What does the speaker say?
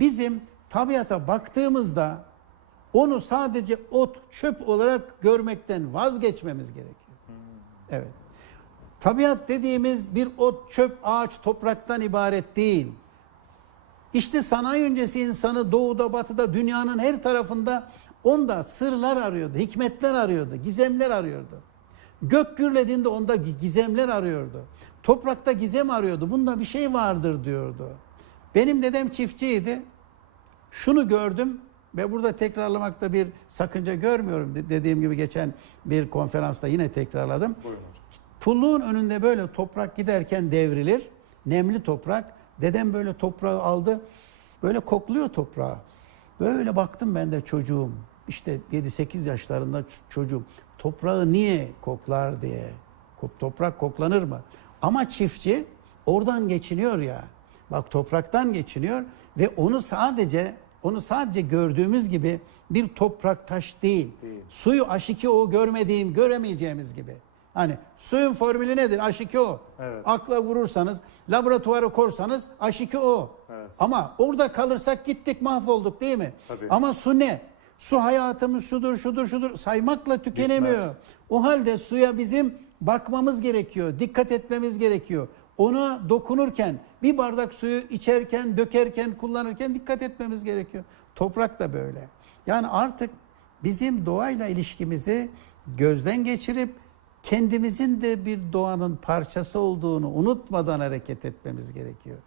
bizim tabiata baktığımızda onu sadece ot, çöp olarak görmekten vazgeçmemiz gerekiyor. Evet. Tabiat dediğimiz bir ot, çöp, ağaç, topraktan ibaret değil. İşte sanayi öncesi insanı doğuda, batıda, dünyanın her tarafında onda sırlar arıyordu, hikmetler arıyordu, gizemler arıyordu. Gök gürlediğinde onda gizemler arıyordu. Toprakta gizem arıyordu. Bunda bir şey vardır diyordu. Benim dedem çiftçiydi. Şunu gördüm ve burada tekrarlamakta bir sakınca görmüyorum. De- Dediğim gibi geçen bir konferansta yine tekrarladım. Buyurun. Pulluğun önünde böyle toprak giderken devrilir. Nemli toprak. Dedem böyle toprağı aldı. Böyle kokluyor toprağı. Böyle baktım ben de çocuğum. İşte 7-8 yaşlarında çocuğum. Toprağı niye koklar diye. Toprak koklanır mı? Ama çiftçi oradan geçiniyor ya. Bak topraktan geçiniyor ve onu sadece onu sadece gördüğümüz gibi bir toprak taş değil. Değil. Suyu H2O görmediğim, göremeyeceğimiz gibi. Hani suyun formülü nedir? H2O. Evet. Akla vurursanız, laboratuvara korsanız H2O. Evet. Ama orada kalırsak gittik mahvolduk değil mi? Tabii. Ama su ne? Su hayatımız şudur, şudur, şudur. Saymakla tükenemiyor. Bitmez. O halde suya bizim bakmamız gerekiyor, dikkat etmemiz gerekiyor. Ona dokunurken, bir bardak suyu içerken, dökerken, kullanırken dikkat etmemiz gerekiyor. Toprak da böyle. Yani artık bizim doğayla ilişkimizi gözden geçirip kendimizin de bir doğanın parçası olduğunu unutmadan hareket etmemiz gerekiyor.